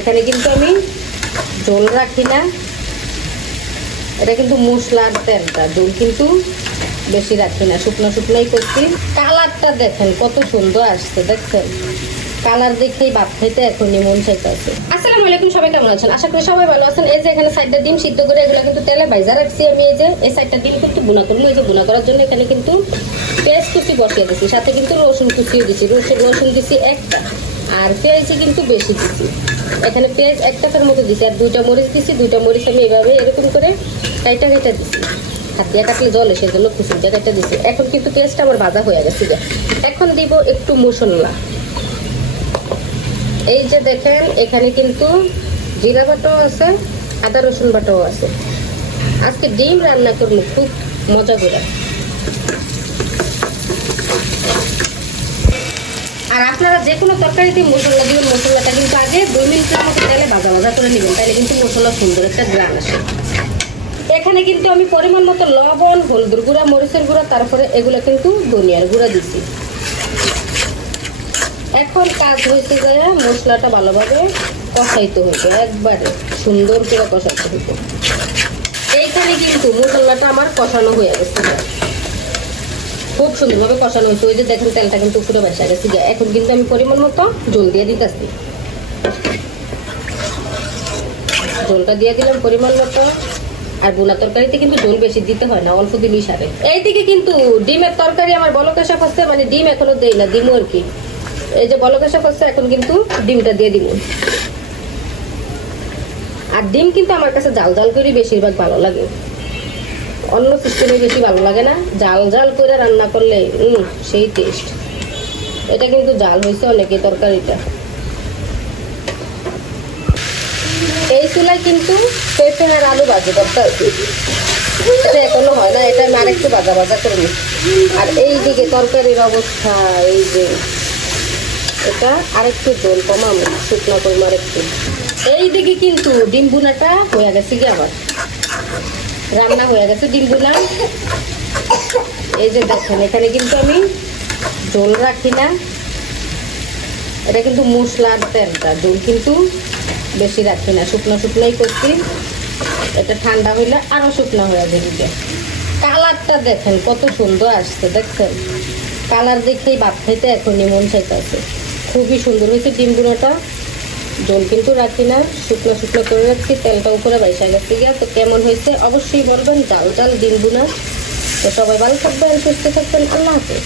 এখানে কিন্তু আমি ঝোল রাখি না। এটা কিন্তু মশলার তেলটা ঝোল কিন্তু বেশি রাখি না, শুকনো শুকনোই করছি। কালারটা দেখেন, কত সুন্দর আসছে, দেখছেন? কালার দেখেই ভাত খাইতে এখনই মন চাইতেছে। আসসালামু আলাইকুম, সবাই কেমন আছেন? আশা করি সবাই ভালো আছেন। এই যে এখানে সাইডটা ডিম সিদ্ধ করে, এগুলো কিন্তু তেলে ভাইজা রাখছি আমি। এই যে, এই সাইডটা ডিম কিন্তু গুণা করব এই যে গুণা করার জন্য এখানে কিন্তু পেঁয়াজ কুচি বসিয়ে দিছি সাথে কিন্তু রসুন কুচিও দিছি রসুন রসুন দিছি একটা। আর পেঁয়াজই কিন্তু বেশি দিছি এখানে পেঁয়াজ এক টাকার মতো দিছি আর দুইটা মরিচ দিছি দুইটা মরিচ আমি এভাবে এরকম করে কাইটা কাইটা দিছি হাত দিয়ে কাটলে জলে সেই জন্য খুশি দিয়ে কাইটা এখন কিন্তু পেঁয়াজটা আমার ভাজা হয়ে গেছে যে। এখন দিব একটু মশলা। এই যে দেখেন, এখানে কিন্তু জিরা বাটাও আছে, আদা রসুন বাটাও আছে। আজকে ডিম রান্না করব, খুব মজা করে। আর আপনারা যে কোনো তরকারিতে মশলা দিবেন, মশলাটা কিন্তু আগে দুই মিনিটের মতো তেলে ভাজা ভাজা করে নেবেন, তাহলে কিন্তু মশলা সুন্দর একটা গ্রান আসে। এখানে কিন্তু আমি পরিমাণ মতো লবণ, হলদুর গুঁড়া, মরিচের গুঁড়া, তারপরে এগুলো কিন্তু ধনিয়ার গুঁড়া দিছি। এখন কাজ হয়েছে যে মশলাটা ভালোভাবে কষাইতে হইবে একবারে সুন্দর করে কষাইতে হইবে এইখানে কিন্তু মশলাটা আমার কষানো হয়ে গেছে। সুন্দরভাবে কষানো হয়েছে। ওই যে দেখেন তেলটা কিন্তু পুরো বেসা গেছে। এখন কিন্তু আমি পরিমাণ মতো জল দিয়ে দিতেছি। জলটা দিয়ে দিলাম পরিমাণ মতো। আর বোনা তরকারিতে কিন্তু জল বেশি দিতে হয় না, অল্প দিলেই সারে এইদিকে কিন্তু ডিমের তরকারি আমার বলকেশা করছে মানে ডিম এখনও দেই না, ডিমও আর কি। এই যে বলকেশা করছে এখন কিন্তু ডিমটা দিয়ে দিব। আর ডিম কিন্তু আমার কাছে জাল জাল করে বেশিরভাগ ভালো লাগে। অন্য সিস্টেমে বেশি ভালো লাগে না। জাল জাল করে রান্না করলে সেই টেস্ট এটা কিন্তু জাল হয়েছে অনেকে তরকারিটা এই চুলায় কিন্তু পেঁপে আর আলু ভাজি করতে এখনও হয় না, এটা আমি আরেকটু ভাজা ভাজা করে আর এই দিকে তরকারির অবস্থা, এই যে এটা আরেকটু জল কমাবো শুকনো করব আরেকটু। এই দিকে কিন্তু ডিম বুনাটা হয়ে গেছে কি আবার? রান্না হয়ে গেছে, ডিম বুনা এই যে দেখেন, এখানে কিন্তু আমি ঝোল রাখি না। এটা কিন্তু মশলার তেলটা, ঝোল কিন্তু বেশি রাখি না, শুকনো শুকনোই করছি। এটা ঠান্ডা হইলে আরও শুকনো হয়ে যাবে। কালারটা দেখেন, কত সুন্দর আসছে, দেখছেন? কালার দেখেই ভাত খাইতে এখনই মন চাইতেছে। খুবই সুন্দর হয়েছে ডিম জল কিন্তু রাখি না, শুকনো শুকনো করে রাখছি, তেলটা উপরে বাইসা গেছে গিয়া, তো কেমন হয়েছে অবশ্যই বলবেন, জাল জাল দিন না তো সবাই ভালো থাকবেন, সুস্থ থাকবেন, আল্লাহ হাফেজ।